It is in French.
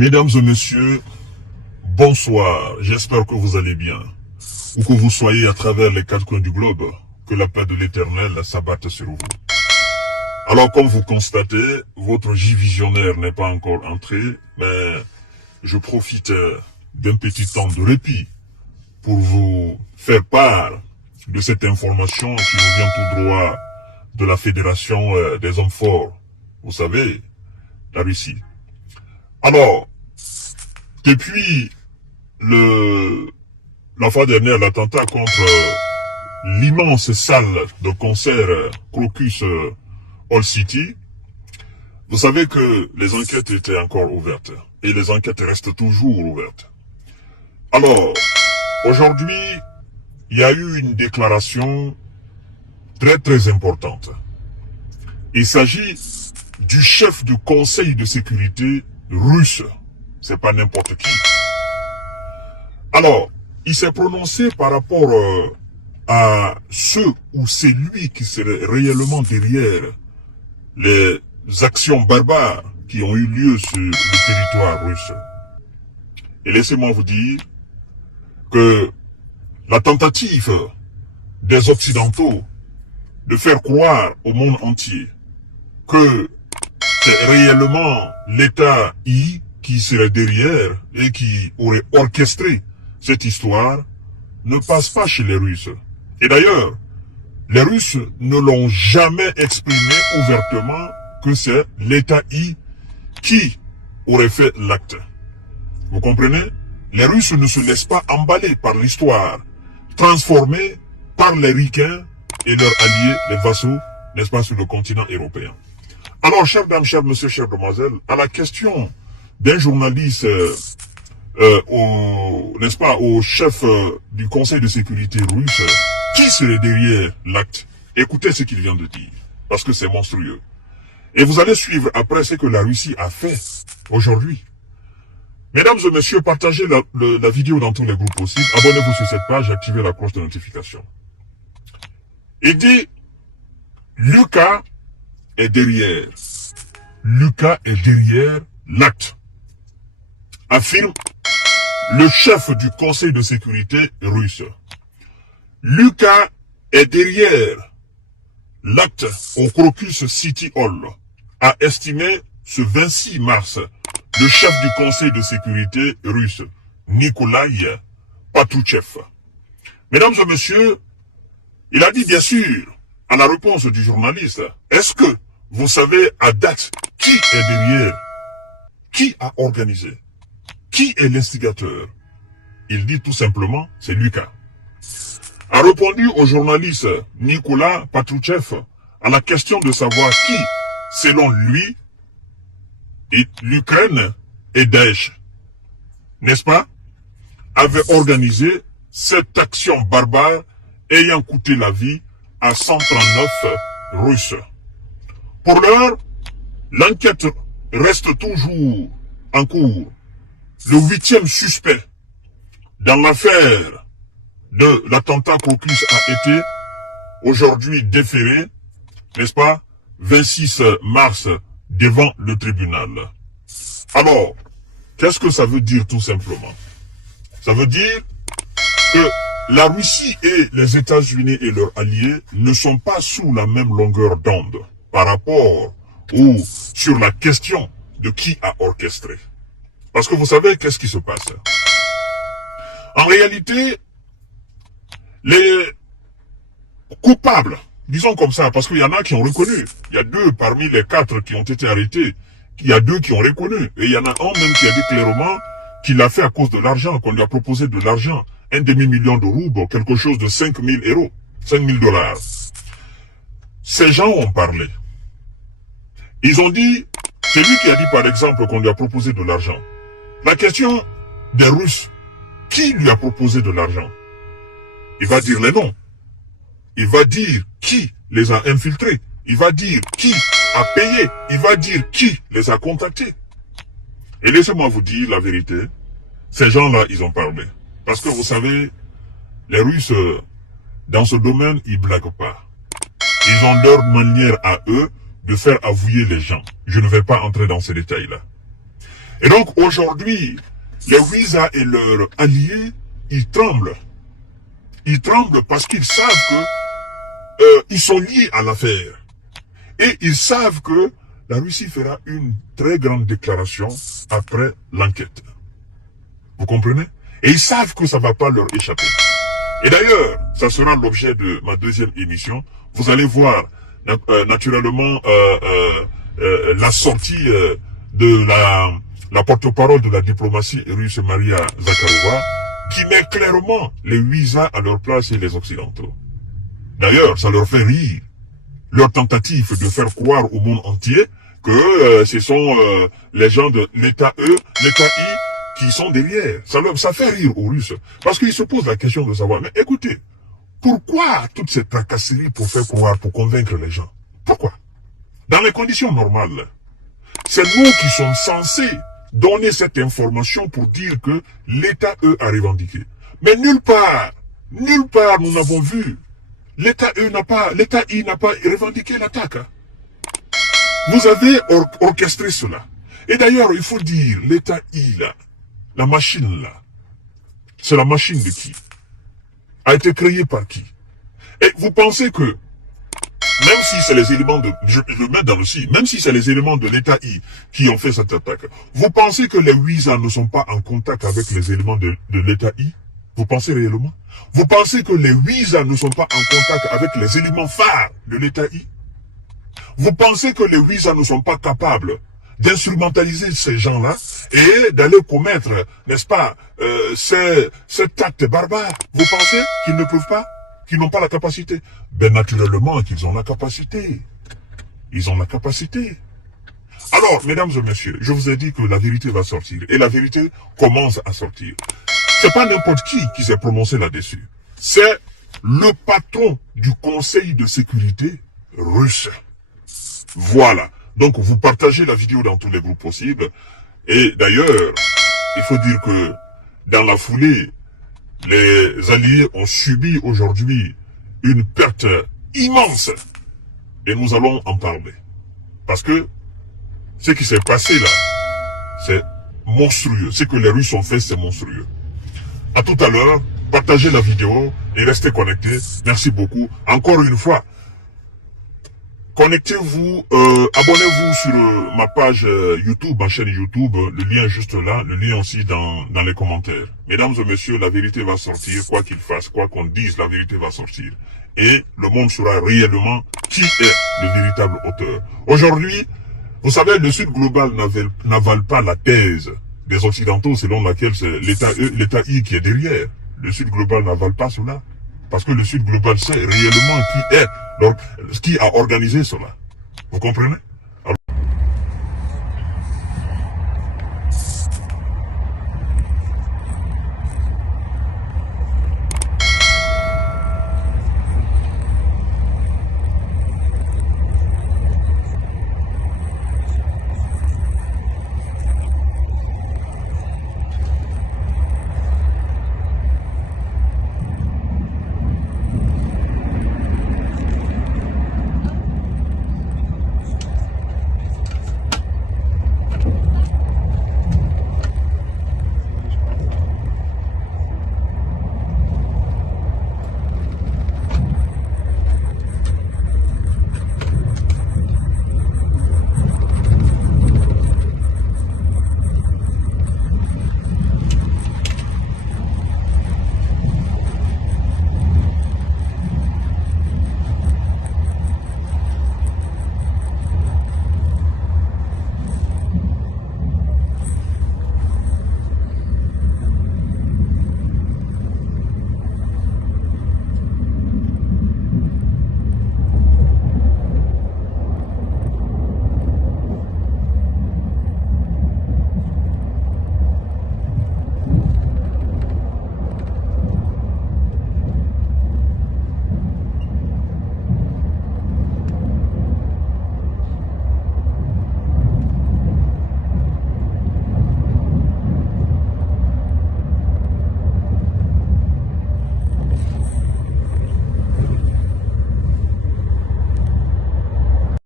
Mesdames et messieurs, bonsoir, j'espère que vous allez bien. Où que vous soyez à travers les quatre coins du globe, que la paix de l'Éternel s'abatte sur vous. Alors comme vous constatez, votre J-visionnaire n'est pas encore entré, mais je profite d'un petit temps de répit pour vous faire part de cette information qui nous vient tout droit de la Fédération des hommes forts. Vous savez, la Russie. Alors, depuis la fois dernière, l'attentat contre l'immense salle de concert Crocus Hall City, vous savez que les enquêtes étaient encore ouvertes. Et les enquêtes restent toujours ouvertes. Alors, aujourd'hui, il y a eu une déclaration très importante. Il s'agit du chef du Conseil de sécurité russe. C'est pas n'importe qui. Alors, il s'est prononcé par rapport à ceux ou c'est lui qui serait réellement derrière les actions barbares qui ont eu lieu sur le territoire russe. Et laissez-moi vous dire que la tentative des Occidentaux de faire croire au monde entier que c'est réellement l'État I qui serait derrière et qui aurait orchestré cette histoire ne passe pas chez les Russes. Et d'ailleurs, les Russes ne l'ont jamais exprimé ouvertement que c'est l'État I qui aurait fait l'acte. Vous comprenez? Les Russes ne se laissent pas emballer par l'histoire, transformée par les Ricains et leurs alliés, les vassaux, n'est-ce pas, sur le continent européen. Alors, chers dames, chers messieurs, chères demoiselles, à la question d'un journaliste, n'est-ce pas, au chef du Conseil de sécurité russe, qui serait derrière l'acte? Écoutez ce qu'il vient de dire, parce que c'est monstrueux. Et vous allez suivre après ce que la Russie a fait aujourd'hui. Mesdames et messieurs, partagez la vidéo dans tous les groupes possibles, abonnez-vous sur cette page, activez la cloche de notification. Il dit, Lucas est derrière. Lucas est derrière l'acte. Affirme le chef du Conseil de sécurité russe. Lucas est derrière l'acte au Crocus City Hall, a estimé ce 26 mars le chef du Conseil de sécurité russe, Nikolai Patrouchev. Mesdames et messieurs, il a dit bien sûr, à la réponse du journaliste, est-ce que vous savez à date qui est derrière? Qui a organisé? Qui est l'instigateur? Il dit tout simplement, c'est Lucas. A répondu au journaliste Nicolas Patrouchev à la question de savoir qui, selon lui, l'Ukraine et Daesh, n'est-ce pas, avait organisé cette action barbare ayant coûté la vie à 139 Russes. Pour l'heure, l'enquête reste toujours en cours. Le 8e suspect dans l'affaire de l'attentat Crocus a été aujourd'hui déféré, n'est-ce pas, 26 mars devant le tribunal. Alors, qu'est-ce que ça veut dire tout simplement? Ça veut dire que la Russie et les États-Unis et leurs alliés ne sont pas sous la même longueur d'onde par rapport ou sur la question de qui a orchestré. Parce que vous savez, qu'est-ce qui se passe? En réalité, les coupables, disons comme ça, parce qu'il y en a qui ont reconnu. Il y a 2 parmi les 4 qui ont été arrêtés. Il y a 2 qui ont reconnu. Et il y en a un même qui a dit clairement qu'il l'a fait à cause de l'argent, qu'on lui a proposé de l'argent. 1 demi-million de roubles, quelque chose de 5 000 euros, 5 000 $. Ces gens ont parlé. Ils ont dit, c'est lui qui a dit par exemple qu'on lui a proposé de l'argent. La question des Russes, qui lui a proposé de l'argent? Il va dire les noms. Il va dire qui les a infiltrés. Il va dire qui a payé. Il va dire qui les a contactés. Et laissez-moi vous dire la vérité. Ces gens-là, ils ont parlé. Parce que vous savez, les Russes, dans ce domaine, ils blaguent pas. Ils ont leur manière à eux de faire avouer les gens. Je ne vais pas entrer dans ces détails-là. Et donc aujourd'hui, les Ouïza et leurs alliés, ils tremblent. Ils tremblent parce qu'ils savent que ils sont liés à l'affaire. Et ils savent que la Russie fera une très grande déclaration après l'enquête. Vous comprenez? Et ils savent que ça ne va pas leur échapper. Et d'ailleurs, ça sera l'objet de ma deuxième émission. Vous allez voir naturellement la sortie de la porte-parole de la diplomatie russe, Maria Zakharova, qui met clairement les Ouïza à leur place et les Occidentaux. D'ailleurs, ça leur fait rire. Leur tentative de faire croire au monde entier que ce sont les gens de l'État l'État I, qui sont derrière. Ça fait rire aux Russes. Parce qu'ils se posent la question de savoir, mais écoutez, pourquoi toute cette tracasserie pour faire croire, pour convaincre les gens? Pourquoi? Dans les conditions normales, c'est nous qui sommes censés donner cette information pour dire que l'État a revendiqué. Mais nulle part nous n'avons vu. L'État I n'a pas revendiqué l'attaque. Vous avez orchestré cela. Et d'ailleurs, il faut dire, l'État I là, la machine là, c'est la machine de qui? A été créée par qui? Et vous pensez que, même si c'est les éléments de, je le mets dans le si, même si c'est les éléments de l'État I qui ont fait cette attaque, vous pensez que les Ouïza ne sont pas en contact avec les éléments de l'État I? Vous pensez réellement? Vous pensez que les Ouïza ne sont pas en contact avec les éléments phares de l'État I? Vous pensez que les Ouïza ne sont pas capables d'instrumentaliser ces gens-là et d'aller commettre, n'est-ce pas, cet acte barbare? Vous pensez qu'ils ne peuvent pas? Qu'ils n'ont pas la capacité? Ben naturellement qu'ils ont la capacité. Ils ont la capacité. Alors, mesdames et messieurs, je vous ai dit que la vérité va sortir. Et la vérité commence à sortir. C'est pas n'importe qui s'est prononcé là-dessus. C'est le patron du Conseil de sécurité russe. Voilà. Donc, vous partagez la vidéo dans tous les groupes possibles. Et d'ailleurs, il faut dire que dans la foulée, les Alliés ont subi aujourd'hui une perte immense. Et nous allons en parler. Parce que ce qui s'est passé là, c'est monstrueux. Ce que les Russes ont fait, c'est monstrueux. À tout à l'heure, partagez la vidéo et restez connectés. Merci beaucoup. Encore une fois, connectez-vous, abonnez-vous sur ma page YouTube, ma chaîne YouTube. Le lien est juste là, le lien aussi dans les commentaires. Mesdames et messieurs, la vérité va sortir, quoi qu'il fasse, quoi qu'on dise, la vérité va sortir. Et le monde saura réellement qui est le véritable auteur. Aujourd'hui, vous savez, le Sud global n'avale pas la thèse des Occidentaux selon laquelle c'est l'État I qui est derrière. Le Sud global n'avale pas cela. Parce que le Sud global sait réellement qui a organisé cela. Vous comprenez?